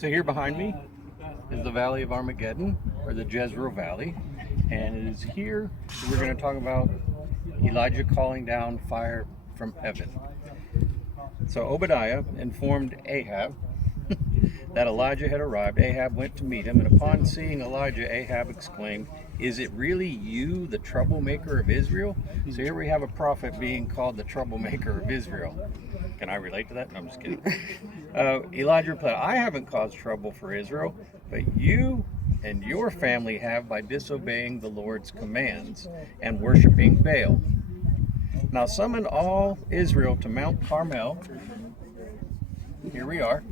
So here behind me is the Valley of Armageddon, or the Jezreel Valley, and it is here we're going to talk about Elijah calling down fire from heaven. So Obadiah informed Ahab that Elijah had arrived. Ahab went to meet him, and upon seeing Elijah, Ahab exclaimed, "Is it really you, the troublemaker of Israel?" So here we have a prophet being called the troublemaker of Israel. Can I relate to that? No, I'm just kidding. Elijah replied, "I haven't caused trouble for Israel, but you and your family have by disobeying the Lord's commands and worshiping Baal. Now summon all Israel to Mount Carmel." Here we are.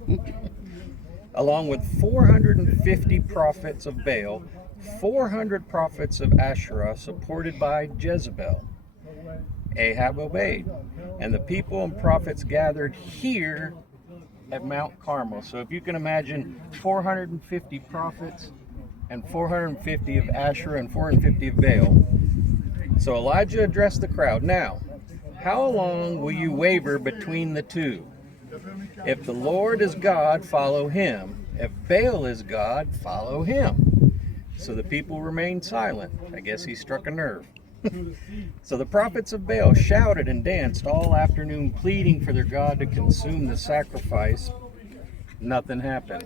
"Along with 450 prophets of Baal, 400 prophets of Asherah, supported by Jezebel." Ahab obeyed, and the people and prophets gathered here at Mount Carmel. So if you can imagine 450 prophets and 450 of Asherah and 450 of Baal. So Elijah addressed the crowd. "Now, how long will you waver between the two? If the Lord is God, follow him. If Baal is God, follow him." So the people remained silent. I guess he struck a nerve. So the prophets of Baal shouted and danced all afternoon, pleading for their God to consume the sacrifice. Nothing happened.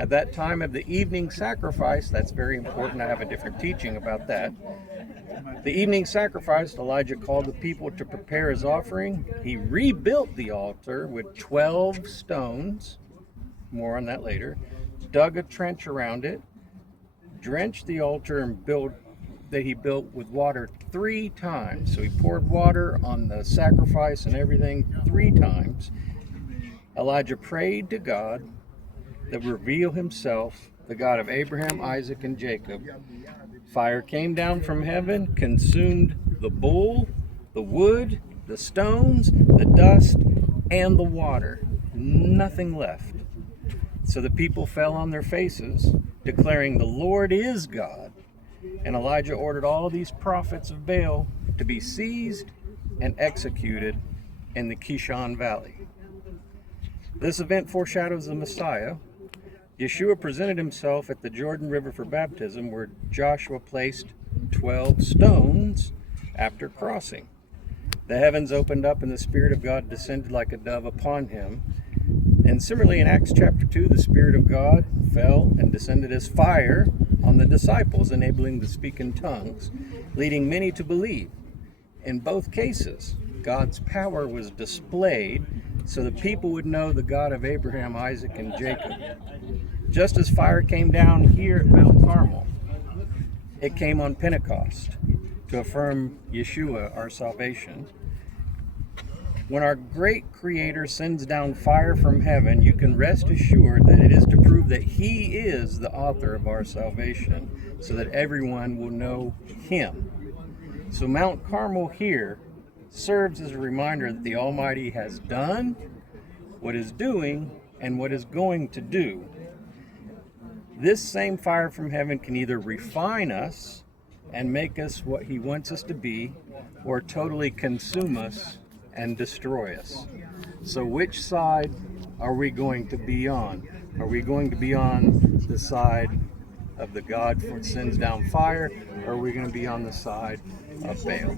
At that time of the evening sacrifice, that's very important, I have a different teaching about that. The evening sacrifice, Elijah called the people to prepare his offering. He rebuilt the altar with 12 stones, more on that later, dug a trench around it, drenched the altar and he built with water 3 times. So he poured water on the sacrifice and everything 3 times. Elijah prayed to God that would reveal himself, the God of Abraham, Isaac, and Jacob. Fire came down from heaven, consumed the bull, the wood, the stones, the dust, and the water. Nothing left. So the people fell on their faces, declaring, "The Lord is God." And Elijah ordered all these prophets of Baal to be seized and executed in the Kishon Valley. This event foreshadows the Messiah. Yeshua presented himself at the Jordan River for baptism, where Joshua placed 12 stones after crossing. The heavens opened up and the Spirit of God descended like a dove upon him. And similarly in Acts chapter 2, the Spirit of God fell and descended as fire on the disciples, enabling them to speak in tongues, leading many to believe. In both cases, God's power was displayed so the people would know the God of Abraham, Isaac, and Jacob. Just as fire came down here at Mount Carmel, it came on Pentecost to affirm Yeshua, our salvation. When our great Creator sends down fire from heaven, you can rest assured that it is to prove that He is the author of our salvation, so that everyone will know Him. So Mount Carmel here serves as a reminder that the Almighty has done, what is doing, and what is going to do. This same fire from heaven can either refine us and make us what He wants us to be, or totally consume us and destroy us. So which side are we going to be on? Are we going to be on the side of the God who sends down fire, or are we going to be on the side of Baal?